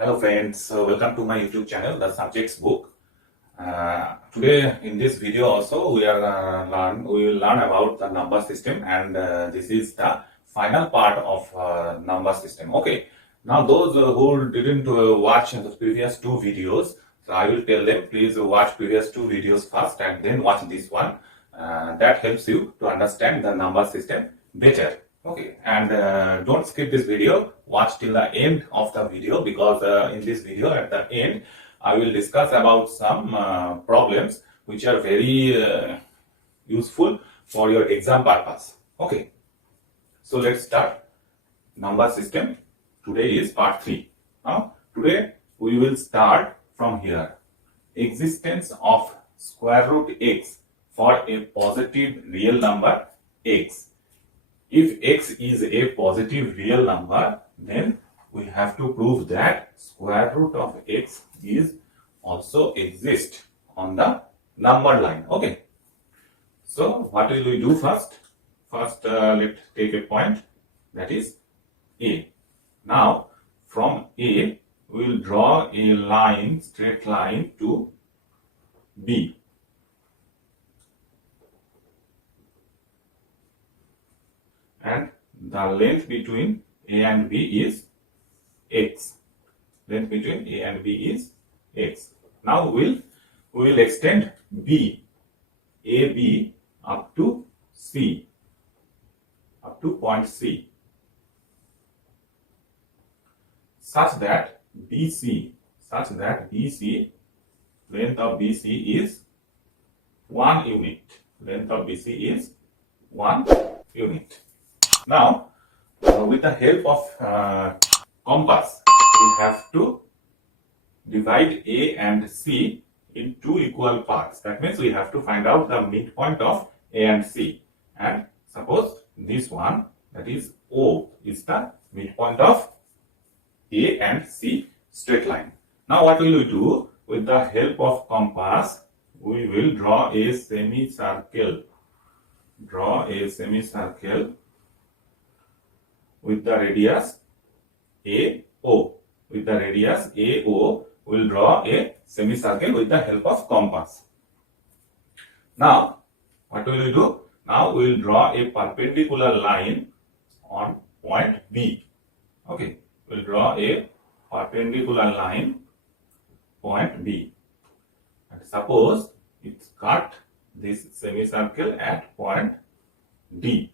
Hello friends, welcome to my YouTube channel, The Subjects Book. Today in this video also we will learn about the number system, and this is the final part of number system. Okay, now those who didn't watch the previous two videos, so I will tell them please watch previous two videos first and then watch this one. That helps you to understand the number system better. Okay, and don't skip this video. Watch till the end of the video, because in this video at the end I will discuss about some problems which are very useful for your exam purpose. Okay, so let's start number system. Today is part 3. Now today we will start from here. Existence of square root x for a positive real number x. If x is a positive real number, then we have to prove that square root of x is also exist on the number line. Okay. So what will we do first? First, let's take a point, that is A. Now from A, we will draw a line, straight line to B. And the length between A and B is x. Length between A and B is x. Now we will extend B, AB up to C, up to point C, such that BC, length of BC is 1 unit. Length of BC is 1 unit. Now, with the help of compass, we have to divide A and C in two equal parts. That means we have to find out the midpoint of A and C. And suppose this one, that is O, is the midpoint of A and C straight line. Now what will we do? With the help of compass, we will draw a semicircle. Draw a semicircle with the radius AO. With the radius AO, we will draw a semicircle with the help of compass. Now, what will we do? Now we will draw a perpendicular line on point B. Okay, we will draw a perpendicular line point B. And suppose it's cut this semicircle at point D.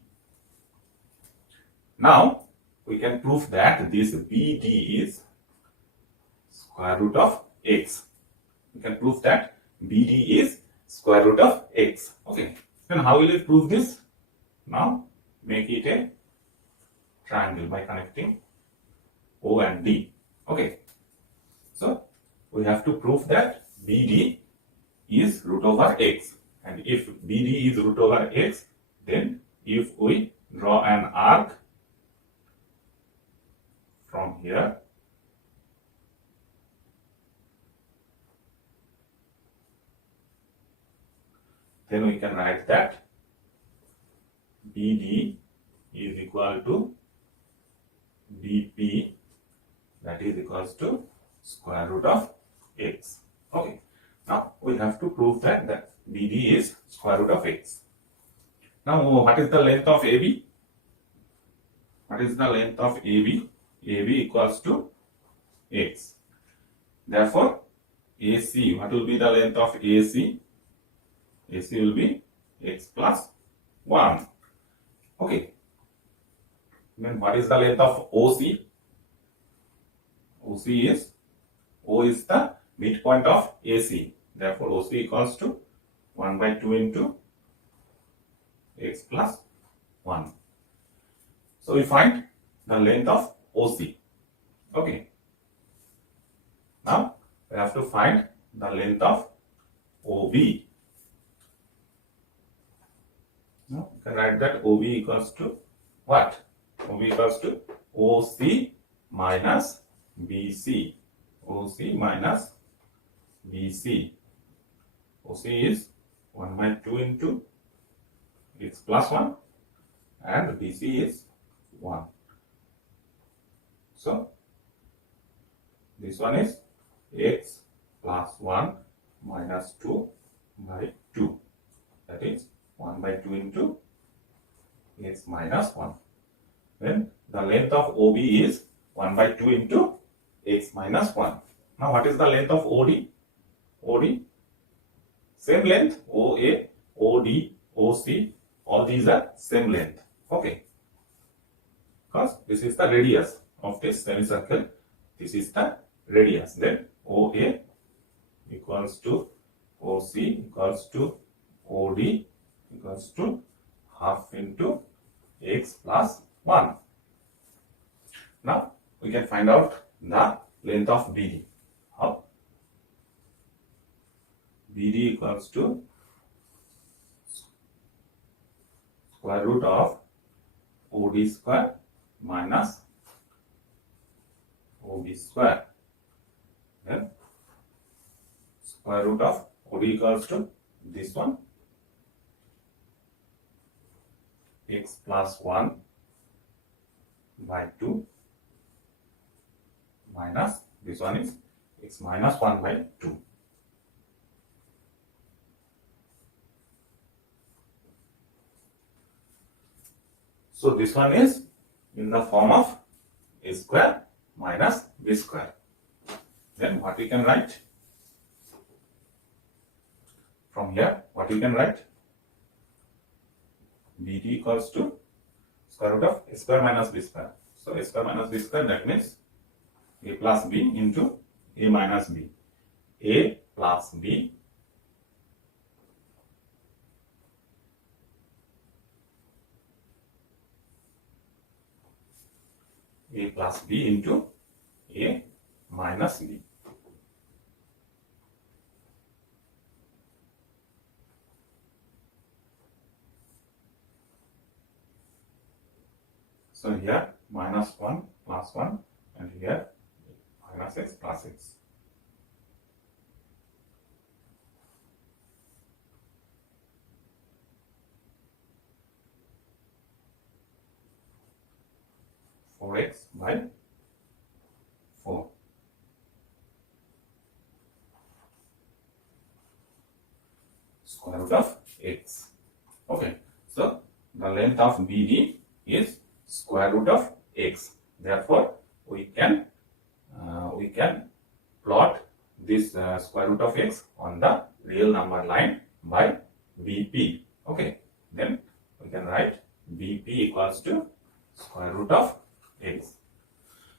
Now we can prove that this BD is square root of x. We can prove that BD is square root of x. Okay. Then how will we prove this? Now make it a triangle by connecting O and D. Okay. So we have to prove that BD is root over x. And if BD is root over x, then if we draw an arc from here, then we can write that BD is equal to BP, that is equals to square root of x. Okay. Now we have to prove that BD is square root of x. Now what is the length of AB? What is the length of AB? AB equals to x. Therefore, AC, what will be the length of AC? AC will be x plus 1. Okay. Then what is the length of OC? O is the midpoint of AC. Therefore, OC equals to 1 by 2 into x plus 1. So we find the length of OC. Okay. Now we have to find the length of OB. Now we can write that OB equals to what? OB equals to OC minus BC. OC minus BC. OC is 1 by 2 into x plus 1 and BC is 1. So This one is x plus 1 minus 2 by 2. That is 1 by 2 into x minus 1. Then the length of OB is 1 by 2 into x minus 1. Now what is the length of OD? OD, same length. OA, OD, OC, all these are same length. Okay. Because this is the radius of this semicircle. This is the radius. Then OA equals to OC equals to OD equals to half into x plus 1. Now we can find out the length of BD. How? BD equals to square root of OD square minus OB square. Then square root of OD equals to this one, x plus 1 by 2 minus this one is x minus 1 by 2. So this one is in the form of a square minus b square. Then what we can write? From here, what you can write? BD equals to square root of a square minus b square. So a square minus b square, that means a plus b into a minus b. A plus b a plus b into a minus b. So here minus 1 plus 1 and here minus x plus x. X by 4. Square root of x. Okay, so the length of BD is square root of x. Therefore, we can plot this square root of x on the real number line by BP. Okay, then we can write BP equals to square root of x.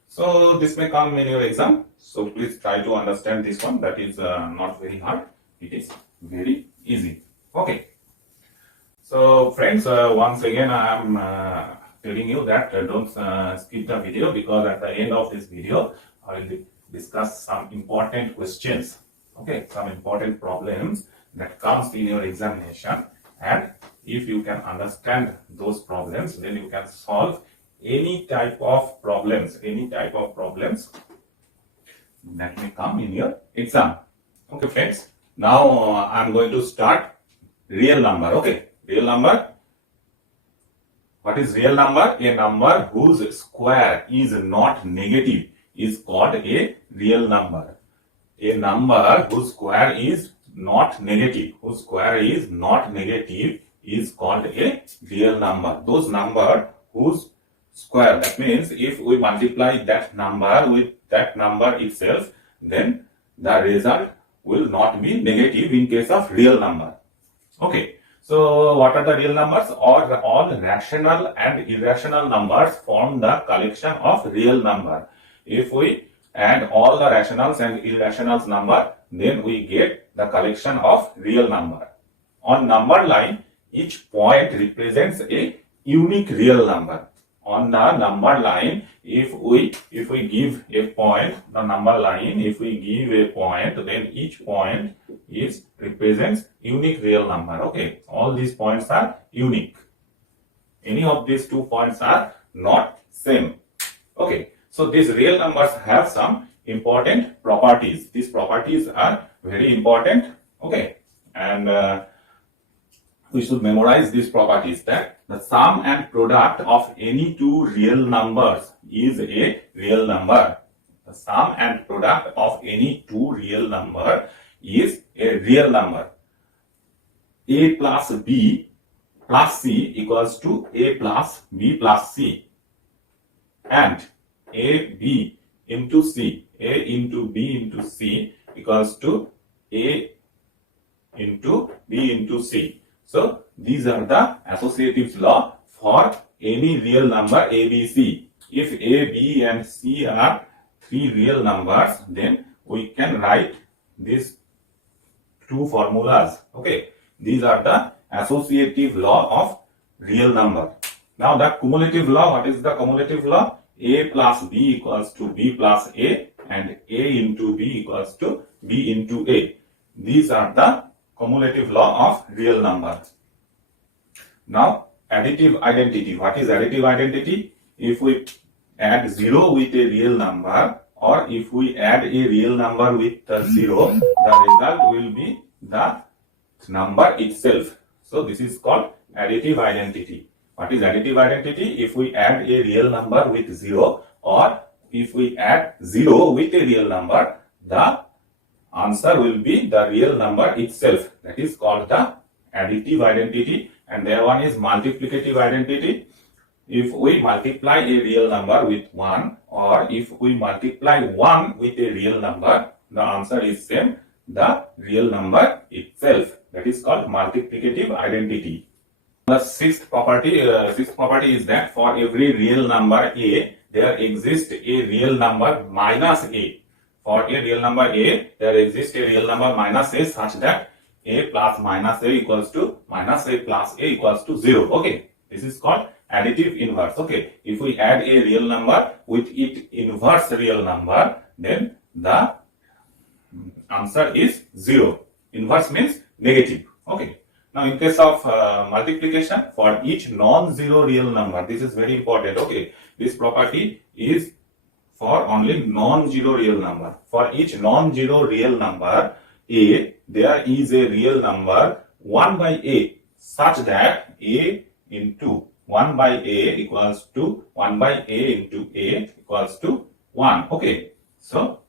So this may come in your exam, so please try to understand this one. That is not very hard, it is very easy. Okay, so friends, once again I am telling you that don't skip the video, because at the end of this video I will discuss some important questions. Okay, some important problems that comes in your examination, and if you can understand those problems, then you can solve any type of problems that may come in your exam. Okay friends, now I am going to start real number. Okay, real number. What is real number? A number whose square is not negative is called a real number. A number whose square is not negative, is called a real number. Those number whose square, that means if we multiply that number with that number itself, then the result will not be negative in case of real number. Okay, so what are the real numbers? All rational and irrational numbers form the collection of real number. If we add all the rationals and irrationals number, then we get the collection of real number. On number line, each point represents a unique real number. On the number line, if we give a point, the number line, if we give a point, then each point represents unique real number. Okay, all these points are unique. Any of these 2 points are not same. Okay, so these real numbers have some important properties. These properties are very important. Okay, and we should memorize these properties, that the sum and product of any 2 real numbers is a real number. The sum and product of any two real number is a real number. A plus B plus C equals to A plus B plus C, and A B into C, A into B into C equals to A into B into C. So these are the associative law for any real number A, B, C. If A, B and C are three real numbers, then we can write these two formulas. Okay, these are the associative law of real number. Now the cumulative law, what is the cumulative law? A plus B equals to B plus A, and A into B equals to B into A. These are the cumulative law of real number. Now additive identity. What is additive identity? If we add 0 with a real number, or if we add a real number with 0, the result will be the number itself. So this is called additive identity. What is additive identity? If we add a real number with 0, or if we add 0 with a real number, the answer will be the real number itself. That is called the additive identity. And there one is multiplicative identity. If we multiply a real number with 1, or if we multiply 1 with a real number, the answer is same, the real number itself. That is called multiplicative identity. The sixth property is that for every real number A, there exists a real number minus A. For a real number A, there exists a real number minus A such that A plus minus A equals to minus A plus A equals to 0. Okay, this is called additive inverse. Okay, if we add a real number with its inverse real number, then the answer is 0. Inverse means negative. Okay. Now in case of multiplication, for each non-zero real number, this is very important. Okay, this property is for only non-zero real number. For each non-zero real number A, there is a real number 1 by A such that A into 1 by A equals to 1 by A into A equals to 1. Okay, so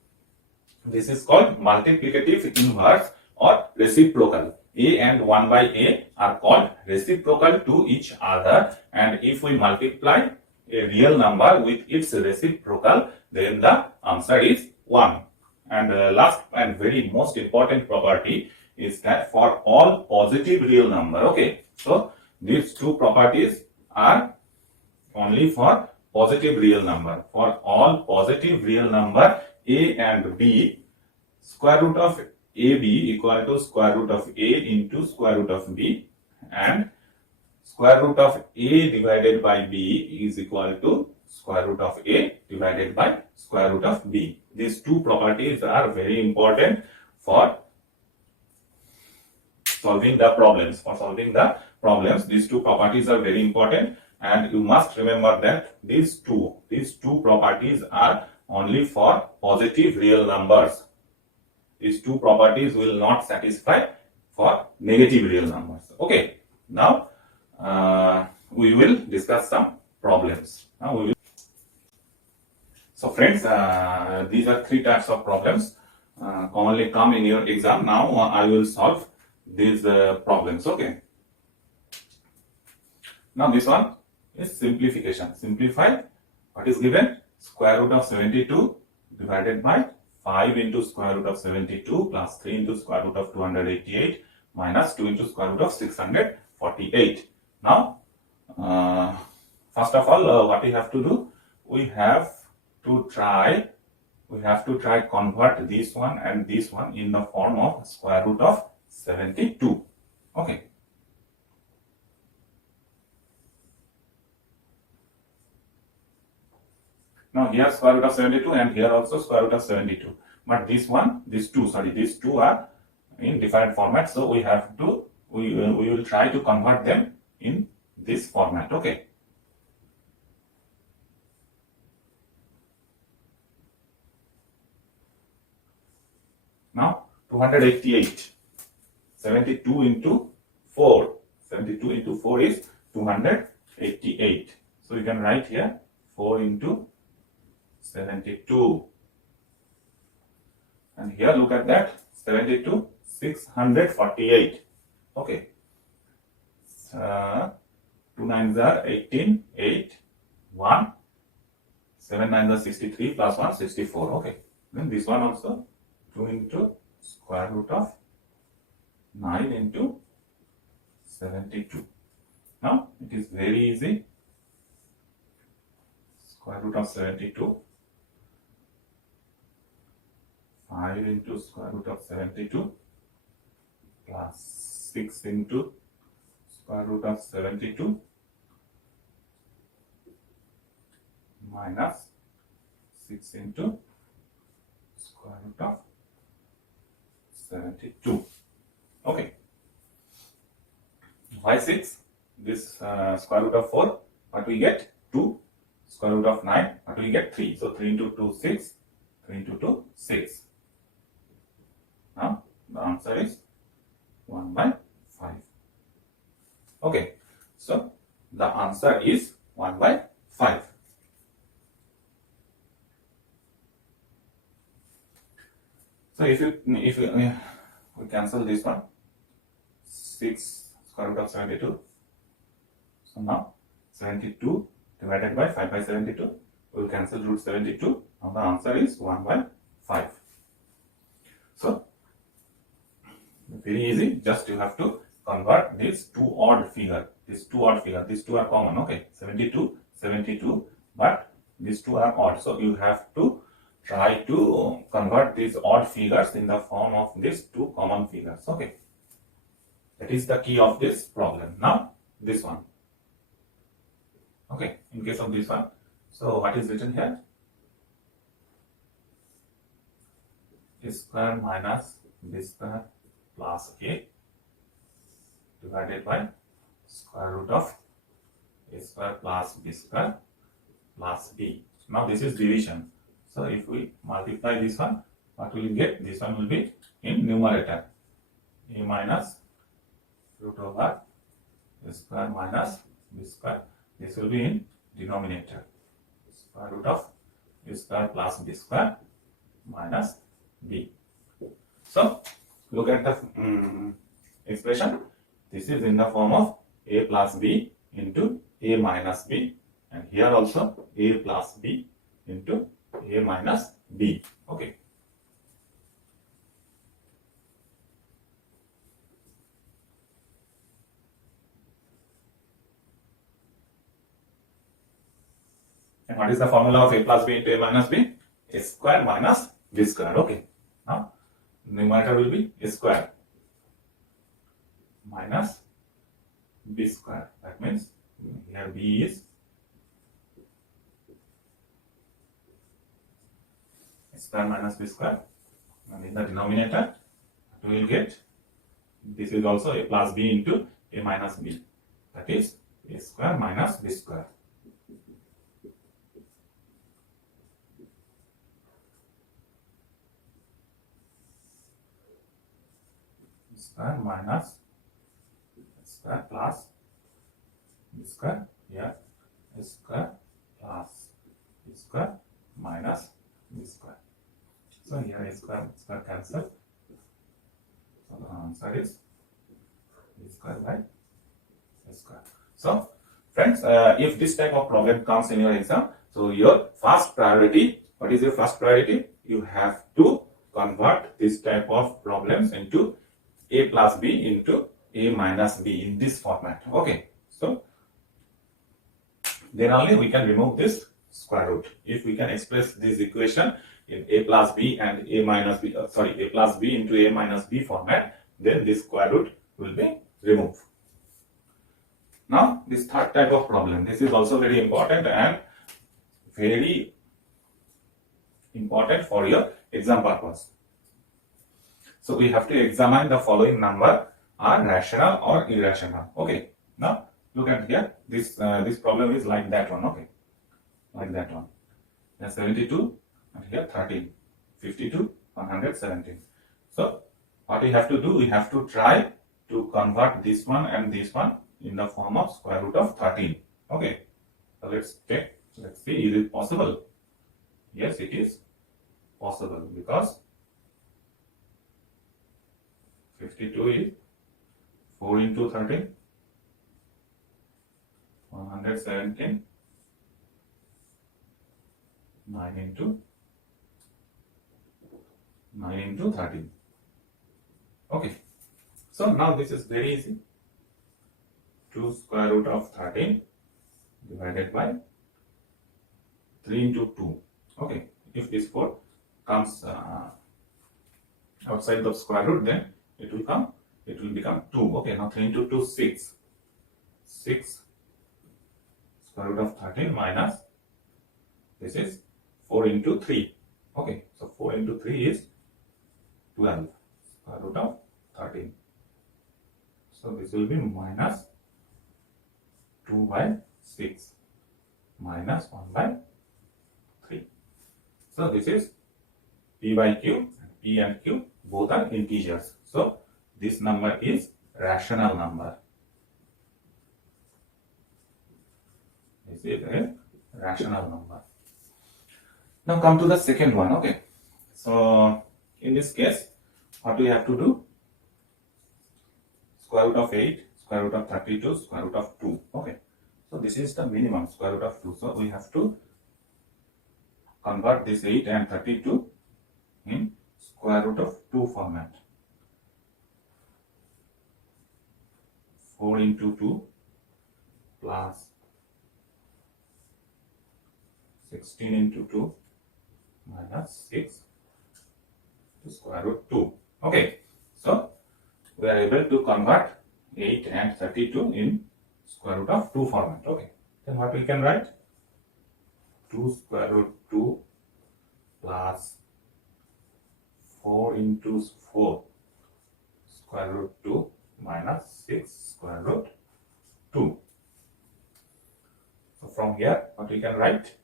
this is called multiplicative inverse or reciprocal. A and 1 by A are called reciprocal to each other, and if we multiply a real number with its reciprocal, then the answer is 1. And last and very most important property is that for all positive real number, okay, so these two properties are only for positive real number. For all positive real number A and B, square root of AB equal to square root of A into square root of B, and square root of A divided by B is equal to square root of A divided by square root of B. These two properties are very important for solving the problems. These two properties are very important, and you must remember that these two properties are only for positive real numbers. These two properties will not satisfy for negative real numbers. Okay, now we will discuss some problems. So friends, these are three types of problems commonly come in your exam. Now I will solve these problems. Okay. Now this one is simplification. Simplify what is given: square root of 72 divided by 5 into square root of 72 plus 3 into square root of 288 minus 2 into square root of 648. Now, first of all, what we have to do? We have to try convert this one and this one in the form of square root of 72. Okay. Now here square root of 72 and here also square root of 72. But these two are in different formats. So we will try to convert them in this format. Okay. Now 288. 72 into 4. 72 into 4 is 288. So you can write here 4 into 72. And here look at that, 72, 648. Okay. 2 9s are 18, 8, 1, 7 9s are 63, plus 1, 64. Okay. Then this one also, 2 into square root of 9 into 72. Now it is very easy. Square root of 72. 5 into square root of 72 plus 6 into square root of 72 minus 6 into square root of 72. Okay. Why 6? This square root of 4, what we get? 2. Square root of 9, what we get? 3. So 3 into 2, 6. 3 into 2, 6. Now the answer is 1 by 5. Okay. So the answer is 1 by 5. So if we cancel this one, 6 square root of 72. So now 72 divided by 5 by 72. We will cancel root 72. Now the answer is 1 by 5. So very easy. Just you have to convert these two odd figure. These two are common. Okay, 72, 72. But these two are odd. So you have to try to convert these odd figures in the form of these two common figures. Okay, that is the key of this problem. Now this one. Okay, in case of this one, so what is written here? A square minus b square plus a divided by square root of a square plus b square plus b. Now this is division. So if we multiply this one, what will we get? This one will be in numerator. A minus root over a square minus b square. This will be in denominator. Square root of a square plus b square minus b. So look at the expression. This is in the form of a plus b into a minus b, and here also a plus b into a minus b. Okay. And what is the formula of a plus b into a minus b? A square minus b square. Okay. Now numerator will be a square minus b square. That means here b is a square minus b square, and in the denominator we will get, this is also a plus b into a minus b, that is a square minus b square. Square minus square plus b square, here a square plus b square minus b square. So here a square cancel. So the answer is b square by a square. So friends, if this type of problem comes in your exam, so your first priority, what is your first priority? You have to convert this type of problems into a plus b into a minus b in this format. Okay, so then only we can remove this square root. If we can express this equation in a plus b and a minus b, a plus b into a minus b format, then this square root will be removed. Now this third type of problem, this is also very important and very important for your exam purpose. So we have to examine the following number are rational or irrational. Okay. Now look at here. This problem is like that one. Okay, like that one. Here 72 and here 13, 52, 117. So what we have to do, we have to try to convert this one and this one in the form of square root of 13. Okay. So let's check. Let's see, is it possible? Yes, it is possible, because 52 is 4 into 13, 117, 9 into 13. Okay, so now this is very easy. 2 square root of 13 divided by 3 into 2. Okay, if this 4 comes outside the square root, then it will become 2. Okay, now 3 into 2, 6. 6 square root of 13 minus, this is 4 into 3. Okay, so 4 into 3 is 12 square root of 13. So this will be minus 2 by 6 minus 1 by 3. So this is P by Q. P and Q both are integers. So this number is rational number. This is a rational number. Now come to the second one. Okay. So in this case, what we have to do? Square root of 8, square root of 32, square root of 2. Okay. So this is the minimum, square root of 2. So we have to convert this 8 and 32 in square root of 2 format. 4 into 2 plus 16 into 2 minus 6 to square root 2. Okay, so we are able to convert 8 and 32 in square root of 2 format. Okay, then what we can write? 2 square root 2 plus 4 into 4 square root 2 minus 6 square root 2. So from here, what we can write?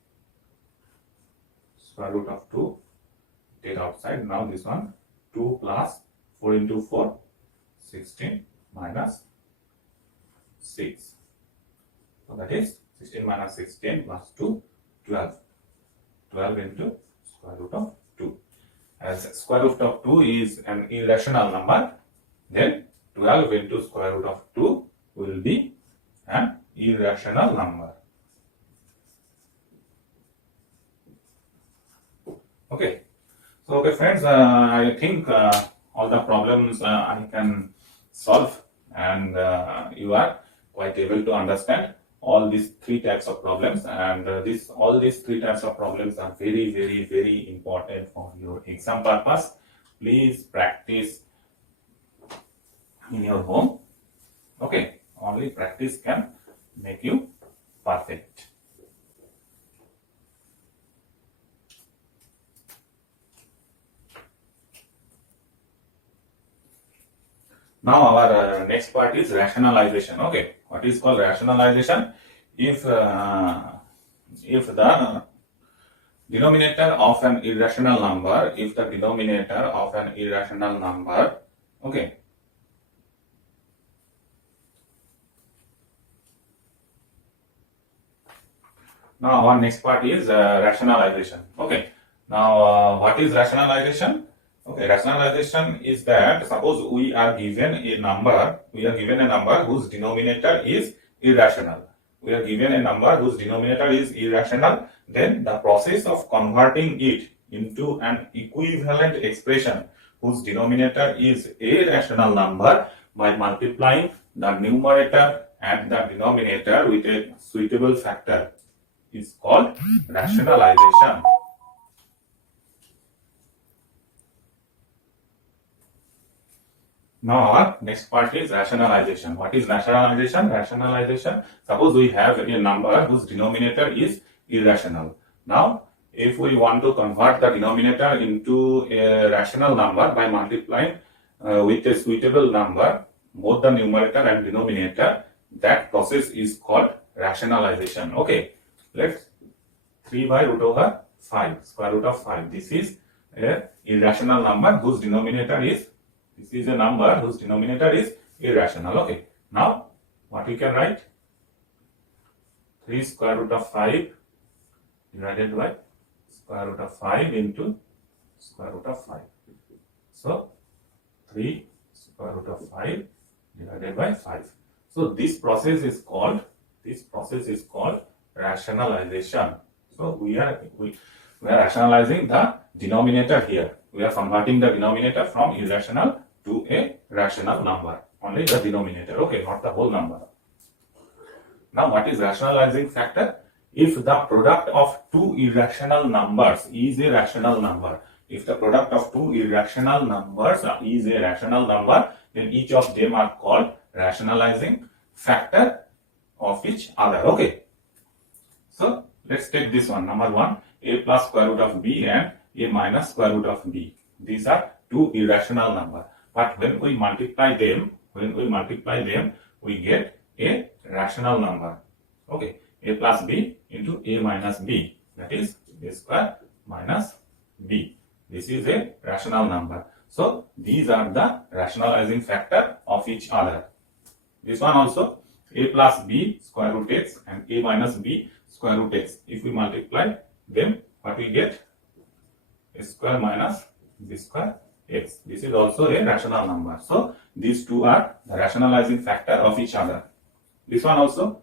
Square root of 2, take outside. Now this one, 2 plus 4 into 4, 16 minus 6. So that is 16 minus 16 plus 2, 12. 12 into square root of 2. As square root of 2 is an irrational number, then 12 into square root of 2 will be an irrational number. Okay, so okay friends, I think all the problems I can solve, and you are quite able to understand all these three types of problems, and all these three types of problems are very, very, very important for your exam purpose. Please practice in your home. Okay, only practice can make you perfect. Now our next part is rationalization. Okay, what is called rationalization? If the denominator of an irrational number, okay. Now our next part is rationalization. Okay. Now what is rationalization? Okay, rationalization is that suppose we are given a number whose denominator is irrational. Then the process of converting it into an equivalent expression whose denominator is a rational number by multiplying the numerator and the denominator with a suitable factor is called rationalization. Now our next part is rationalization. What is rationalization? Rationalization, suppose we have a number whose denominator is irrational. Now if we want to convert the denominator into a rational number by multiplying with a suitable number both the numerator and denominator, that process is called rationalization. Okay, let's 3 by root over 5, square root of 5. This is a irrational number whose denominator is irrational. Okay, now what we can write? 3 square root of 5 divided by square root of 5 into square root of 5. So 3 square square root of 5 divided by 5. So this process is called rationalization. So we are rationalizing the denominator here. We are converting the denominator from irrational to a rational number. Only the denominator, okay, not the whole number. Now what is rationalizing factor? If the product of two irrational numbers is a rational number, if the product of two irrational numbers is a rational number, then each of them are called rationalizing factor of each other. Okay. So let's take this one. Number 1, a plus square root of b and a minus square root of b. These are two irrational numbers. But when we multiply them, we get a rational number. Okay. A plus b into a minus b. That is a square minus b. This is a rational number. So these are the rationalizing factor of each other. This one also, a plus b square root x and a minus b square root x. If we multiply them, what we get? A square minus b square x. This is also a rational number. So these two are the rationalizing factor of each other. This one also,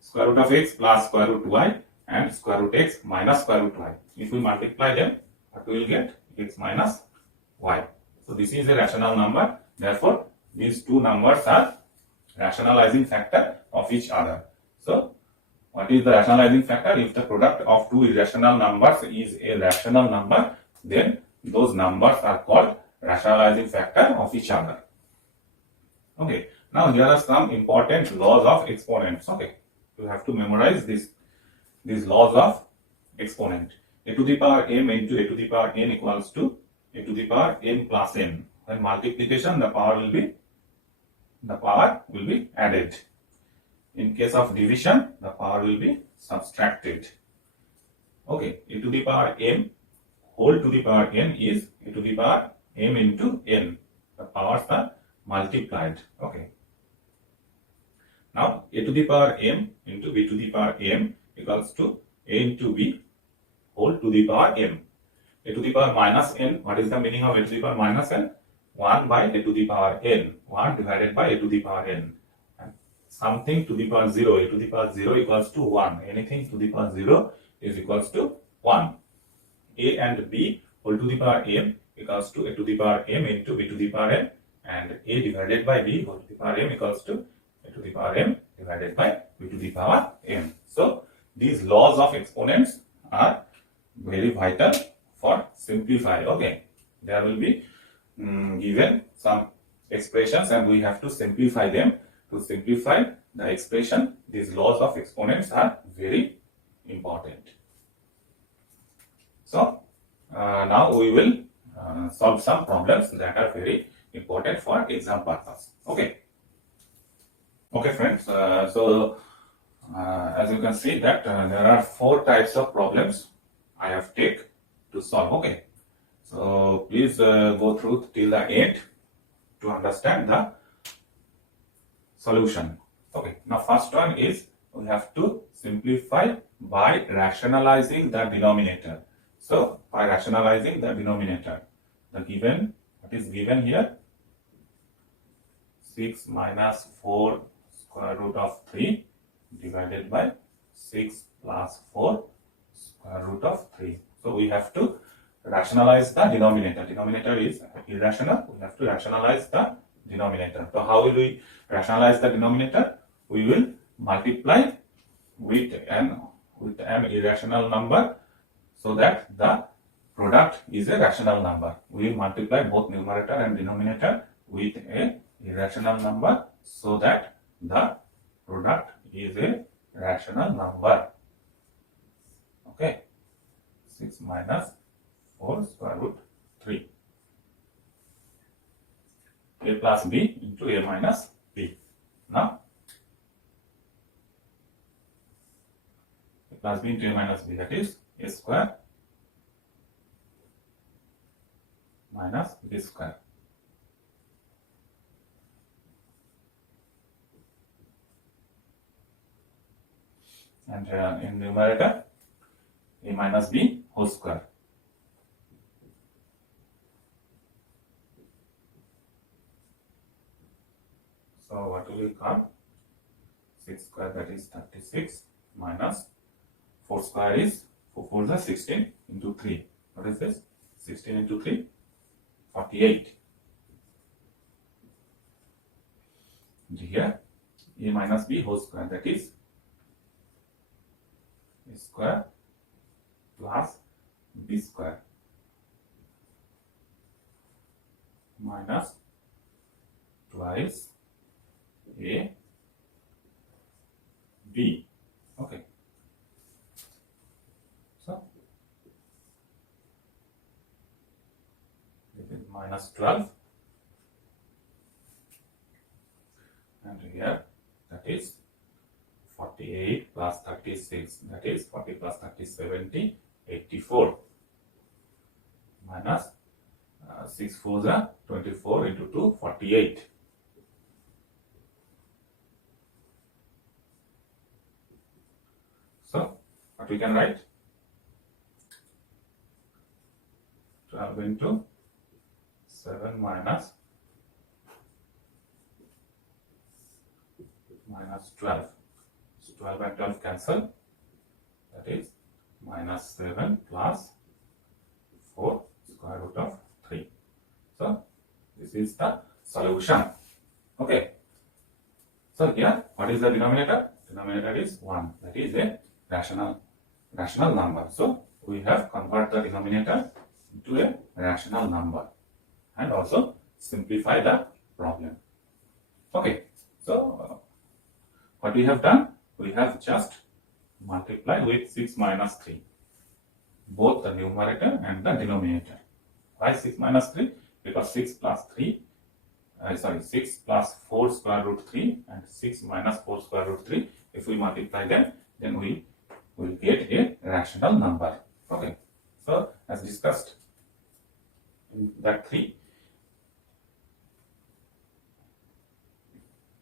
square root of x plus square root y and square root x minus square root y. If we multiply them, what we will get? X minus y. So this is a rational number. Therefore, these two numbers are rationalizing factor of each other. So what is the rationalizing factor? If the product of two irrational numbers is a rational number, then those numbers are called rationalizing factor of each other. Okay. Now here are some important laws of exponents. Okay. You have to memorize these laws of exponent. A to the power m into a to the power n equals to a to the power n plus n. When multiplication, the power will be added. In case of division, the power will be subtracted. Okay, a to the power m whole to the power n is a to the power m into n. The powers are multiplied. Okay. Now a to the power m into b to the power m equals to a into b whole to the power m. A to the power minus n, what is the meaning of a to the power minus n? 1 by a to the power n, 1 divided by a to the power n. And something to the power 0, a to the power 0 equals to 1. Anything to the power 0 is equals to 1. A and b whole to the power m equals to a to the power m into b to the power n, and a divided by b whole to the power m equals to a to the power m divided by b to the power m. So these laws of exponents are very vital for simplify. Okay, there will be given some expressions and we have to simplify them. To simplify the expression, these laws of exponents are very important. So now we will solve some problems that are very important for exam purpose. Okay. Okay, friends. As you can see that there are 4 types of problems I have take to solve. Okay. So please go through till the end to understand the solution. Okay. Now first one is we have to simplify by rationalizing the denominator. So by rationalizing the denominator, what is given here? 6 minus 4 square root of 3 divided by 6 plus 4 square root of 3. So we have to rationalize the denominator. Denominator is irrational. We have to rationalize the denominator. So how will we rationalize the denominator? We will multiply with an irrational number so that the product is a rational number. We will multiply both numerator and denominator with a irrational number so that the product is a rational number. Okay. 6 minus 4 square root 3. A plus b into a minus b. Now, a plus b into a minus b, that is a square minus b square. And in numerator, a minus b whole square. So what will we got? 6 square, that is 36, minus 4 square is 4 4 is 16 into 3. What is this? 16 into 3, 48. And here a minus b whole square, that is a square plus b square minus twice a b. Okay. So this is minus 12, and here that is 48 plus 36, that is 40 plus 30, 70, 84, minus 6 4s are 24 into 2, 48. So what we can write? 12 into 7 minus 12. So 12 and 12 cancel. That is minus 7 plus 4 square root of 3. So this is the solution. Okay. So here, what is the denominator? Denominator is 1. That is a rational number. So we have converted the denominator into a rational number and also simplify the problem. Okay. So what we have done? We have just multiplied with 6 minus 3, both the numerator and the denominator. Why 6 minus 3? Because 6 plus 4 square root 3 and 6 minus 4 square root 3, if we multiply them, then we will get a rational number. Okay. So as discussed in that 3,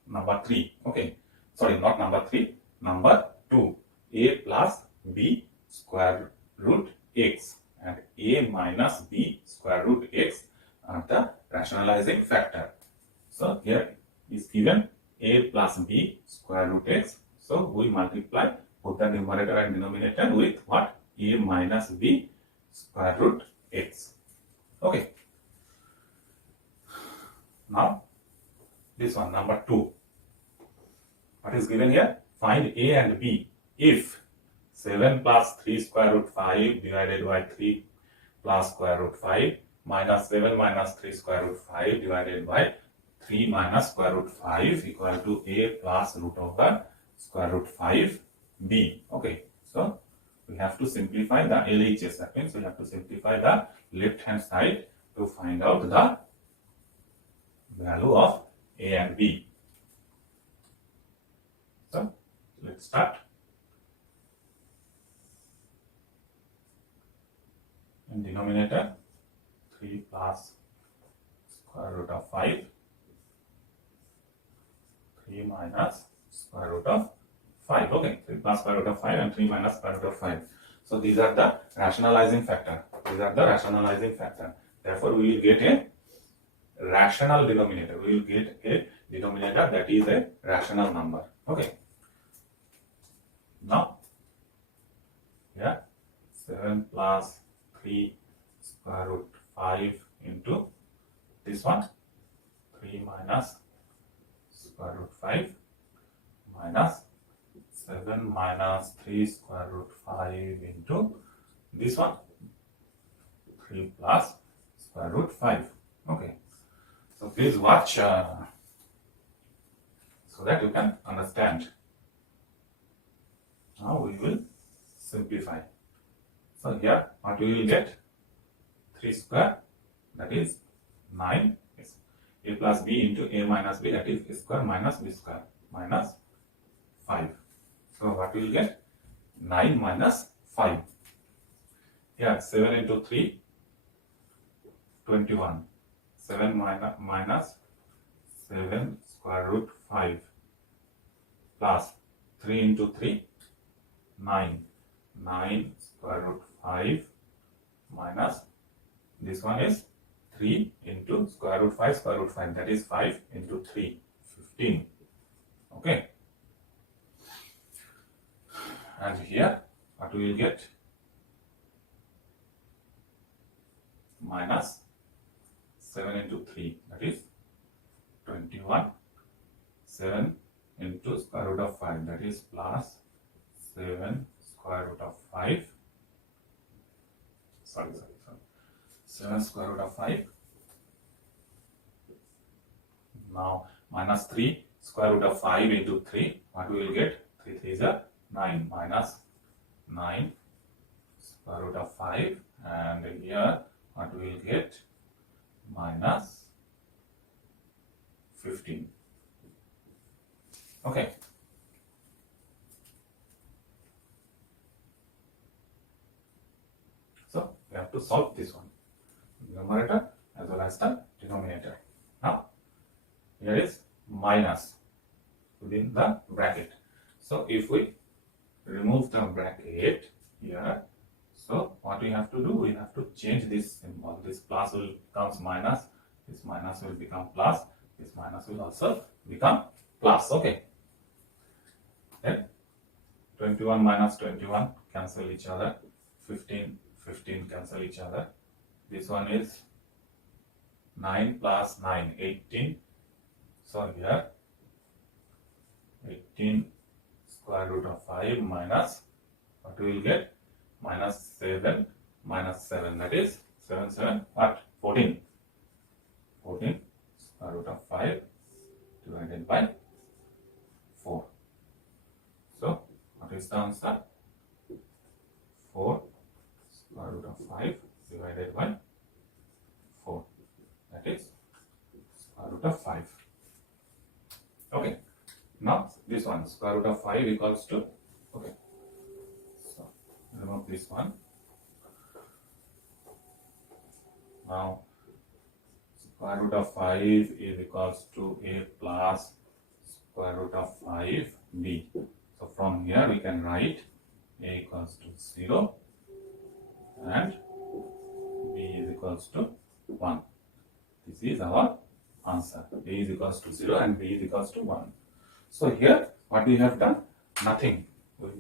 number 3, okay, sorry, not number 3, number 2, a plus b square root x and a minus b square root x are the rationalizing factor. So here is given a plus b square root x. So we multiply both the numerator and denominator with what? A minus b square root x. Okay. Now this one, number 2. What is given here? Find a and b if 7 plus 3 square root 5 divided by 3 plus square root 5 minus 7 minus 3 square root 5 divided by 3 minus square root 5 equal to a plus root over square root 5 b. Okay, so we have to simplify the LHS. That means we have to simplify the left hand side to find out the value of a and b. So let's start. In denominator, 3 plus square root of 5, 3 minus square root of 5. Okay, 3 plus square root of 5 and 3 minus square root of 5. So these are the rationalizing factor. Therefore, we will get a rational denominator. We will get a denominator that is a rational number. Okay. Now, yeah, 7 plus 3 square root 5 into this one, 3 minus square root 5 minus 7 minus 3 square root 5 into this one, 3 plus square root 5. Okay. So please watch so that you can understand. Now we will simplify. So here what we will get? 3 square, that is 9, is a plus b into a minus b, that is a square minus b square minus 5. So what we will get? 9 minus 5. Here 7 into 3, 21. 7 minus 7 square root 5 plus 3 into 3, 9. 9 square root 5 minus this one is 3 into square root 5, that is 5 into 3, 15. Okay. And here, what we will get? Minus 7 into 3, that is 21. 7 into square root of 5, that is plus 7 square root of 5. Sorry. 7 square root of 5. Now minus 3 square root of 5 into 3. What we will get? 3 3 is a 9, minus 9 square root of 5, and here what we will get? Minus 15. Okay. So we have to solve this one, numerator as well as the denominator. Now here is minus within the bracket. So if we remove the bracket here, so what we have to do, we have to change this symbol. This plus will becomes minus, this minus will become plus, this minus will also become plus. Okay. Then 21 minus 21 cancel each other, 15 cancel each other. This one is 9 plus 9, 18. So here 18 square root of 5 minus, what we will get? Minus 7 minus 7, that is 7 7 what? 14. 14 square root of 5 divided by 4. So what is the answer? 4 square root of 5 divided by 4, that is square root of 5. Okay. Now this one, square root of 5 equals to, okay, so remove this one. Now square root of 5 is equals to a plus square root of 5b. So from here we can write a equals to 0 and b is equals to 1. This is our answer. A is equals to 0 and b is equals to 1. So here what we have done? Nothing.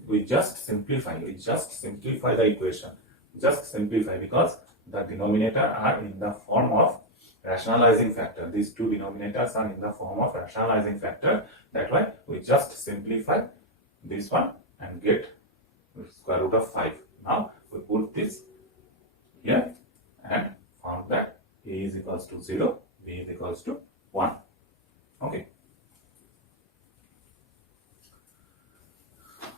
We just simplify. We just simplify the equation. Just simplify, because the denominator are in the form of rationalizing factor. These two denominators are in the form of rationalizing factor. That's why we just simplify this one and get square root of 5. Now we put this here and found that a is equals to 0, b is equals to 1. Okay.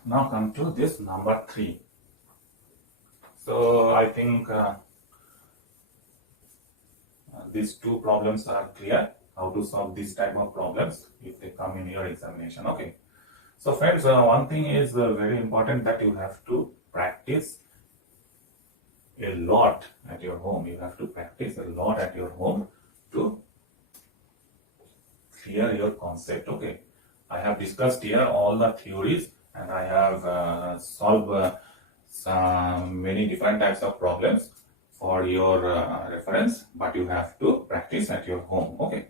Now come to this number 3. So I think these two problems are clear, how to solve this type of problems if they come in your examination. Okay. So friends, one thing is very important, that you have to practice a lot at your home. You have to practice a lot at your home to clear your concept. Okay. I have discussed here all the theories, and I have solved many different types of problems for your reference, but you have to practice at your home. Okay.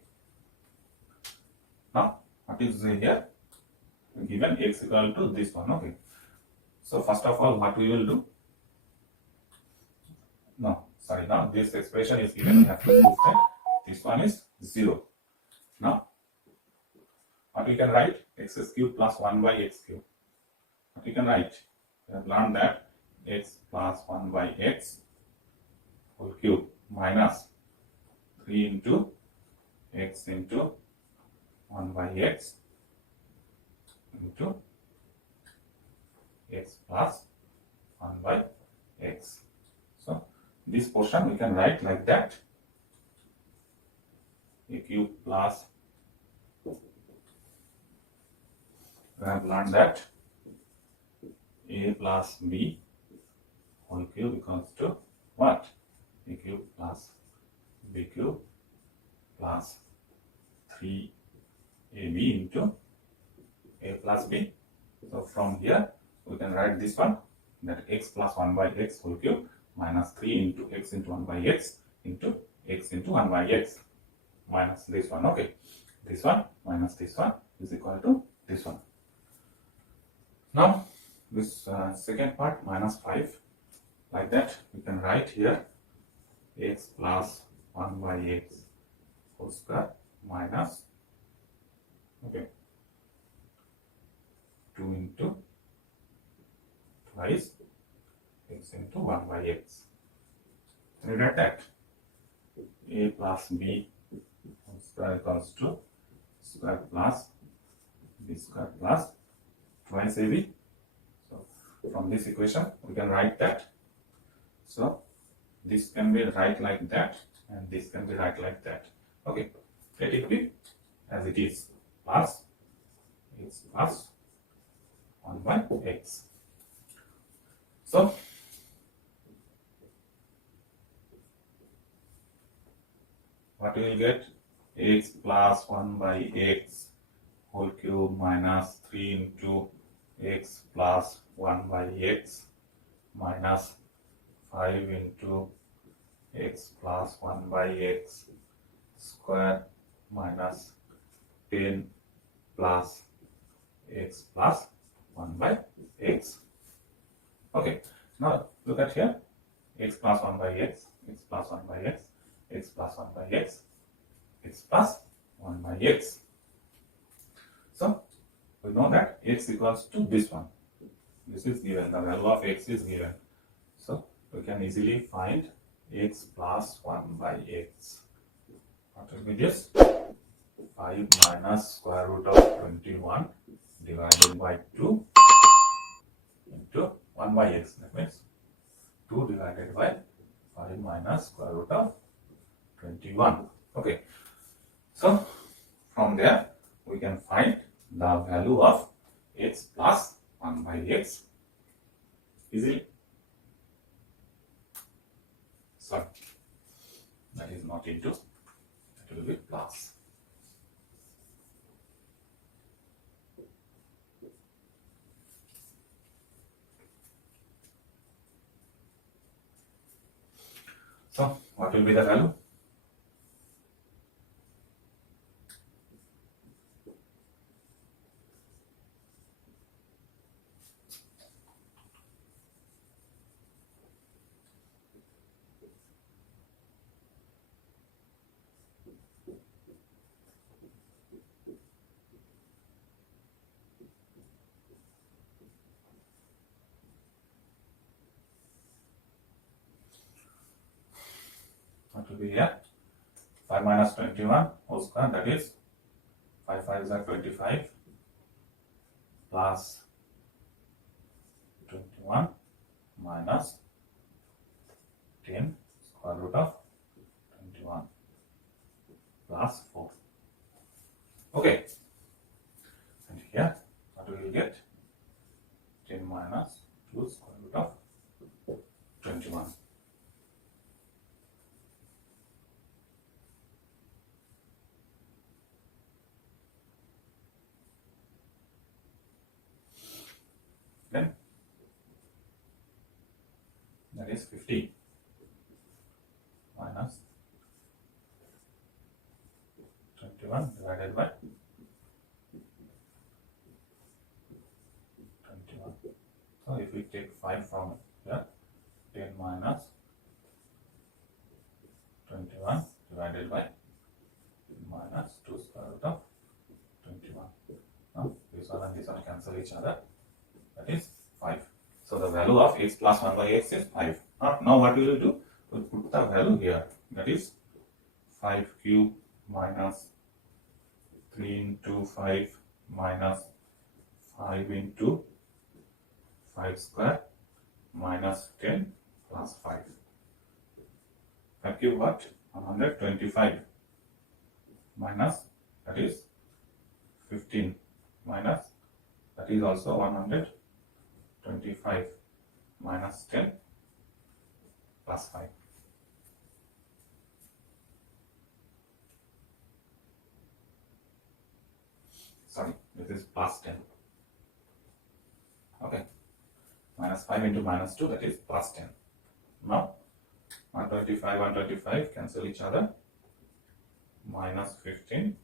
Now, what is here? Given x equal to this one. Okay. So first of all, what we will do? Now this expression is given. We have to prove that this one is 0. Now, what we can write? X cube plus 1 by x cube. What we can write? We have learned that x plus 1 by x whole cube minus 3 into x into 1 by x into x plus 1 by x. So this portion we can write like that: a cube plus, we have learned that a plus b whole cube equals to what? A cube plus b cube plus 3ab into a plus b. So from here we can write this one, that x plus 1 by x whole cube minus 3 into x into 1 by x into x into 1 by x minus this one. Okay. this one minus this one is equal to this one. Now this second part minus 5, like that we can write here x plus 1 by x whole square minus 2 into twice x into 1 by x. Can you write that? A plus b whole square equals to square plus b square plus twice ab. So from this equation we can write that. So this can be write like that and this can be write like that. Okay, let it be as it is, plus x plus 1 by x. So what we will get? X plus 1 by x whole cube minus 3 into x plus 1 by x minus 5 into x plus 1 by x square minus 10 plus x plus 1 by x. Okay, now look at here, x plus 1 by x, x plus 1 by x, x plus 1 by x, x plus 1 by x. So we know that x equals to this one. This is given, the value of x is given. So we can easily find x plus 1 by x. What will be this? 5 minus square root of 21 divided by 2 into 1 by x. That means 2 divided by 5 minus square root of 21. Okay. So from there we can find the value of x plus 1 by x easily. Sorry, that is not into, that will be plus. So what will be the value? What will be here? 5 minus 21 whole square, that is 5 5s are 25 plus 21 minus 10 square root of 21 plus 4. Okay, and here what we will get? 10 minus 2 square root of 21. Then that is 50 minus 21 divided by 21. So if we take 5 from here, 10 minus 21 divided by minus 2 square root of 21. Now this one and this one cancel each other. That is 5. So the value of x plus 1 by x is 5. Now what we will do? We will put the value here. That is 5 cube minus 3 into 5 minus 5 into 5 square minus 10 plus 5. 5 cube what? 125 minus, that is 15 minus, that is also 125 minus 10 plus 5. Sorry, this is plus 10. Okay, minus 5 into minus 2, that is plus 10. Now 125 cancel each other, minus 15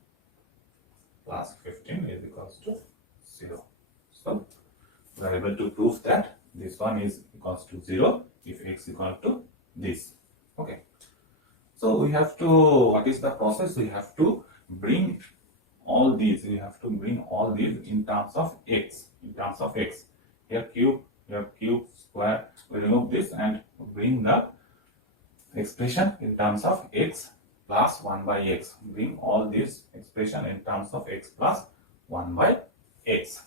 plus 15 is equals to 0. So we are able to prove that this one is equals to 0 if x equal to this. Okay. So we have to, what is the process? We have to bring all these, in terms of x, here cube, square. We remove this and bring the expression in terms of x plus 1 by x. Bring all this expression in terms of x plus 1 by x.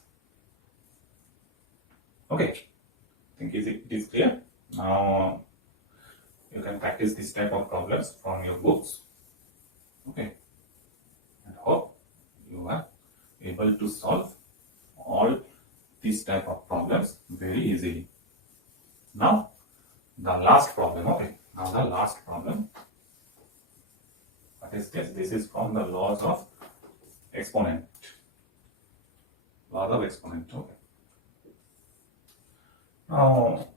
Okay, I think it is clear. Now you can practice this type of problems from your books. Okay, and hope you are able to solve all these type of problems very easily. Now the last problem. Okay, now the last problem. What is this? This is from the laws of exponent. Okay. Now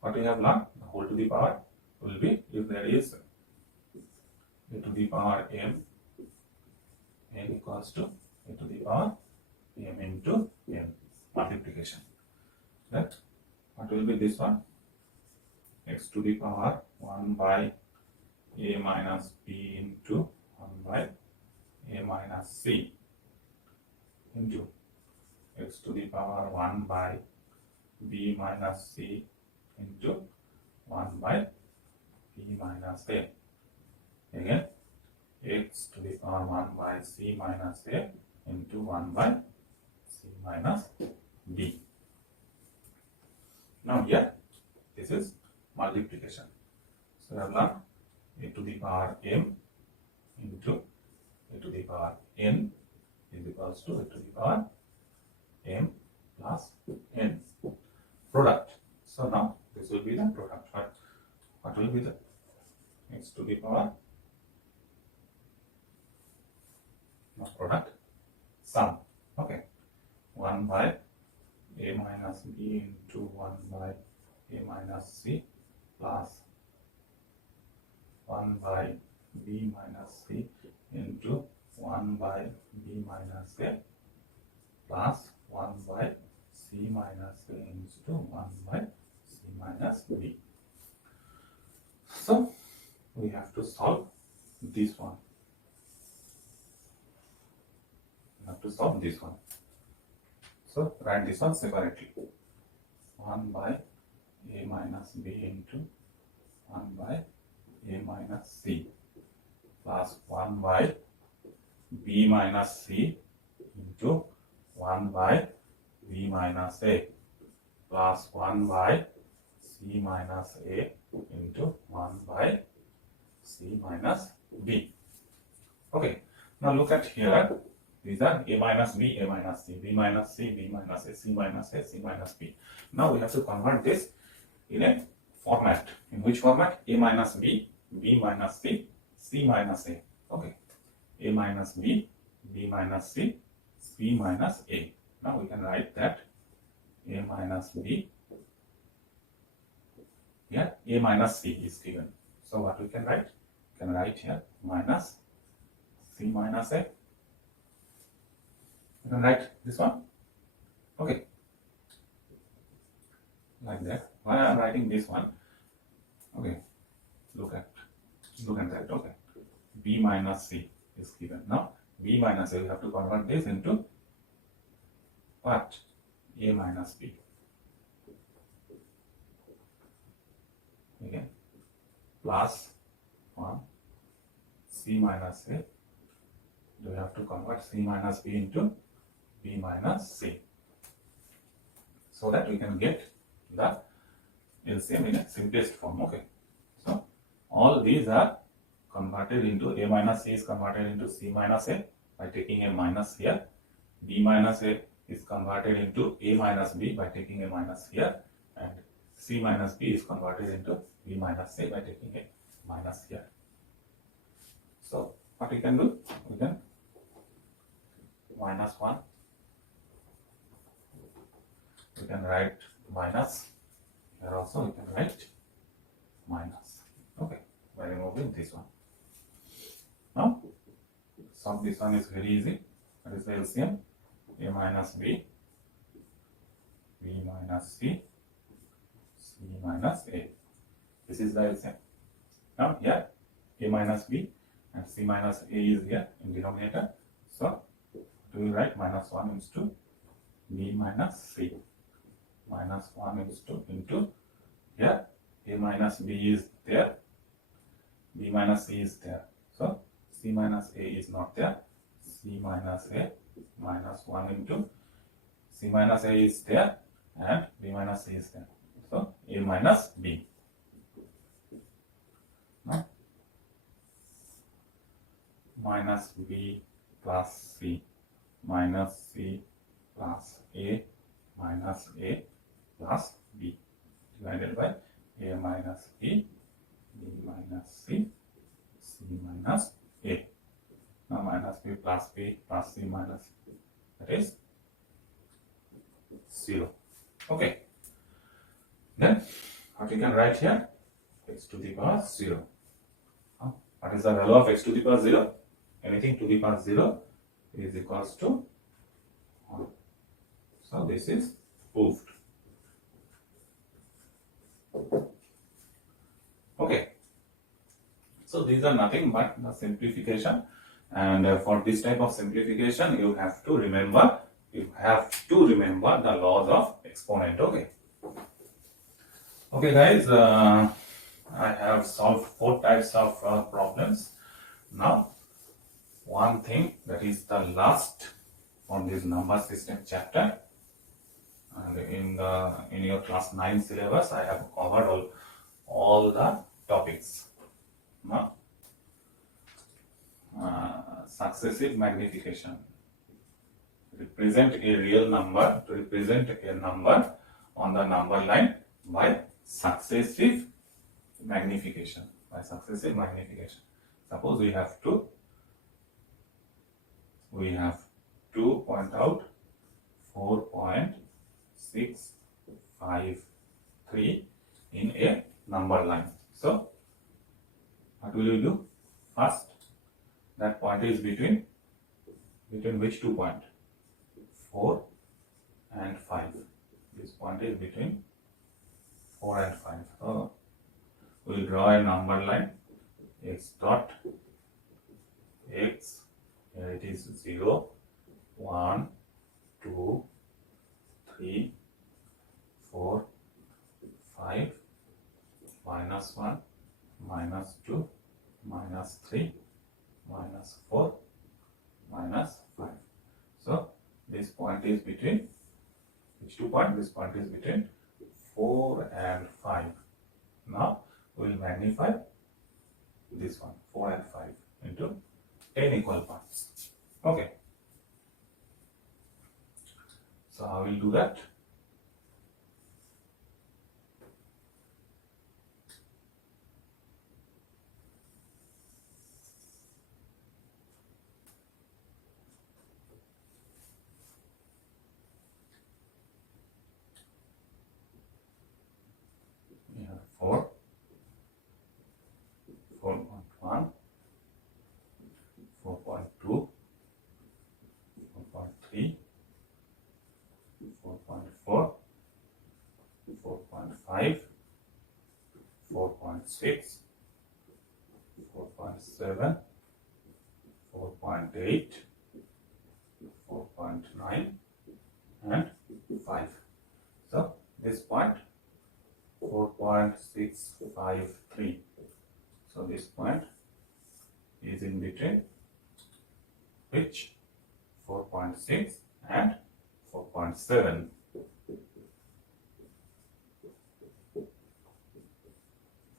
what we have learned, the whole to the power will be, if there is a to the power m, n equals to a to the power m into n, multiplication. That what will be this one? X to the power 1 by a minus b into 1 by a minus c into x to the power 1 by b minus c into 1 by b minus a. Again, x to the power 1 by c minus a into 1 by c minus b. Now here, this is multiplication. So we have learned a to the power m into a to the power n is equals to a to the power m plus n. Product. So now this will be the product. What will be the x to the power? Not product, sum. Okay. 1 by a minus b into 1 by a minus c plus 1 by b minus c into 1 by b minus a plus 1 by c minus a into 1 by c minus b. So we have to solve this one. So write this one separately. 1 by a minus b into 1 by a minus c plus 1 by b minus c into 1 by b minus a plus 1 by c minus a into 1 by c minus b. Okay, now look at here. These are a minus b, a minus c, b minus c, b minus a, c minus a, c minus b. Now we have to convert this in a format. In which format? A minus b, b minus c, c minus a. Okay, a minus b, b minus c, c minus a. Now we can write that a minus b, here a minus c is given. So what we can write? We can write here minus c minus a. You can write this one. Okay, like that. Why I am writing this one? Okay, look at that. Okay, b minus c is given. Now b minus a, we have to convert this into what? A minus b. Again, plus 1 c minus a. We have to convert c minus b into b minus c, so that we can get the LCM in a simplest form. Okay, so all these are converted into a minus c is converted into c minus a by taking a minus here. B minus a is converted into a minus b by taking a minus here, and c minus b is converted into b minus a by taking a minus here. So what we can do? We can minus 1. We can write minus. Here also we can write minus. Okay, by removing this one. Now solve this one is very easy. That is the LCM. A minus B, B minus C, C minus A. This is the LCM. Now here A minus B and C minus A is here in denominator. So we will write minus 1 is to B minus C. Minus 1 is to into here A minus B is there, B minus C is there. So C minus A is not there. C minus A minus 1 into C minus A is there and B minus C is there. So A minus B. Now minus B plus C minus C plus A minus A plus B divided by A minus B, B minus C, C minus A. Now minus B plus C minus, that is 0. Okay. Then what we can write here? X to the power 0. What is the value of x to the power 0? Anything to the power 0 is equals to 1. So this is proved. Okay. So these are nothing but the simplification, and for this type of simplification you have to remember the laws of exponent. Okay guys, I have solved 4 types of problems. Now one thing, that is the last from this number system chapter, and in your class 9 syllabus I have covered all the topics. Now successive magnification. Represent a real number, to represent a number on the number line by successive magnification. Suppose we have to point out 4.653 in a number line. So what will you do? First, that point is between which 2 points? 4 and 5. This point is between 4 and 5. So we will draw a number line. X dot X, here it is 0, 1, 2, 3, 4, 5, minus 1, minus 2, minus 3, minus 4, minus 5. So this point is between which 2 points? This point is between 4 and 5. Now we will magnify this one, 4 and 5, into 10 equal parts. Okay. So I will do that. We have 4, 4.1, 4.2, 4.3, 4.4, 4.5, 4.6, 4.7, 4.8, 4.9 and 5. So this point 4.653. So this point is in between which 4.6 and 4.7.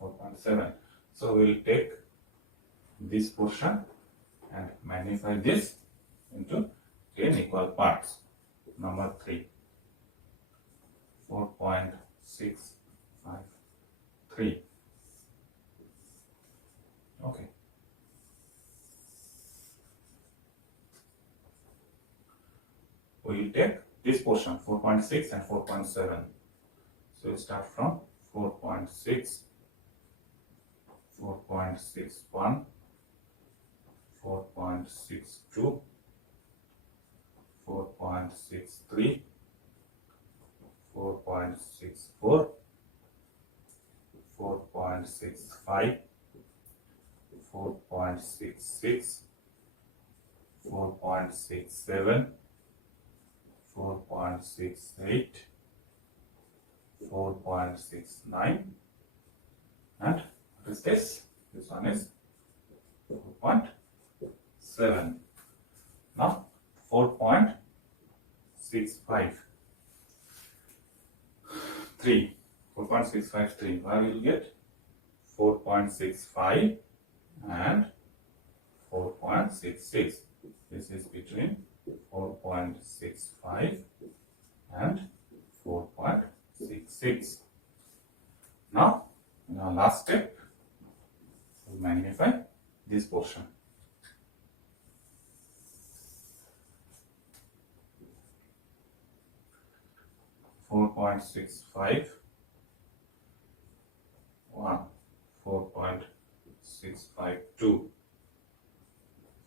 4.7. So we will take this portion and magnify this into 10 equal parts. Number 3, 4.653. Okay. We will take this portion 4.6 and 4.7. So we start from 4.6, 4.61, 4.62, 4.63, 4.64, 4.65, 4.66, 4.67, 4.68, 4.69, and what is this? This one is 4.7. Now 4.65. 3. 4.653. Where we will get 4.65 and 4.66. This is between 4.65 and 4.66. Now, in our last step, we will magnify this portion. 4.65, 4.652,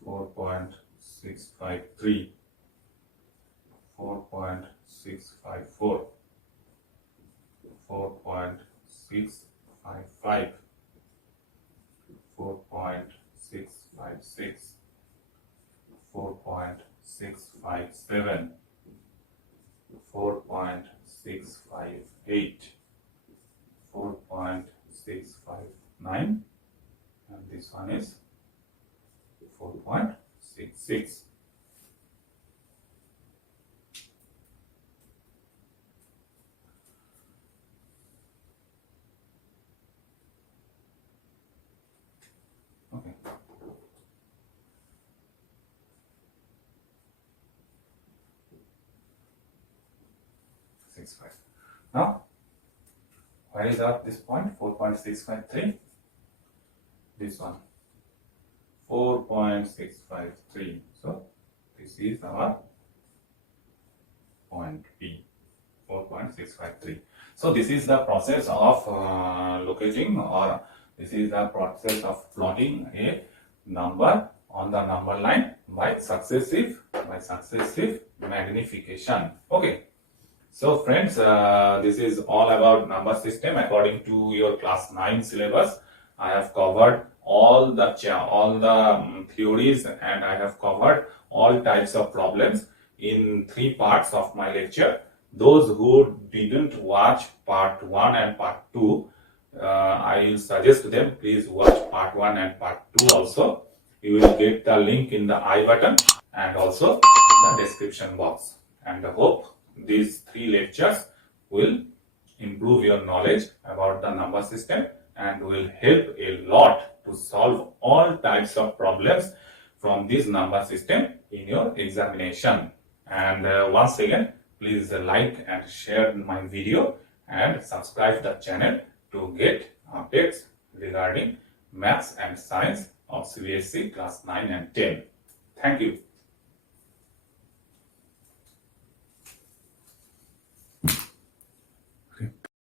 4.653, 4.654, 4.655, 4.656, 4.657, 4.658, 4.659, and this one is 4.66. Okay. Now, where is at this point? 4.653. This one, 4.653. So this is our point B, 4.653. So this is the process of locating, or this is the process of plotting a number on the number line by successive magnification. Okay. So friends, this is all about number system according to your class 9 syllabus. I have covered all the theories, and I have covered all types of problems in 3 parts of my lecture. Those who didn't watch part 1 and part 2, I will suggest them please watch part 1 and part 2 also. You will get the link in the I button and also in the description box. And I hope these 3 lectures will improve your knowledge about the number system and will help a lot to solve all types of problems from this number system in your examination. And once again, please like and share my video and subscribe the channel to get updates regarding maths and science of CBSE class 9 and 10. Thank you.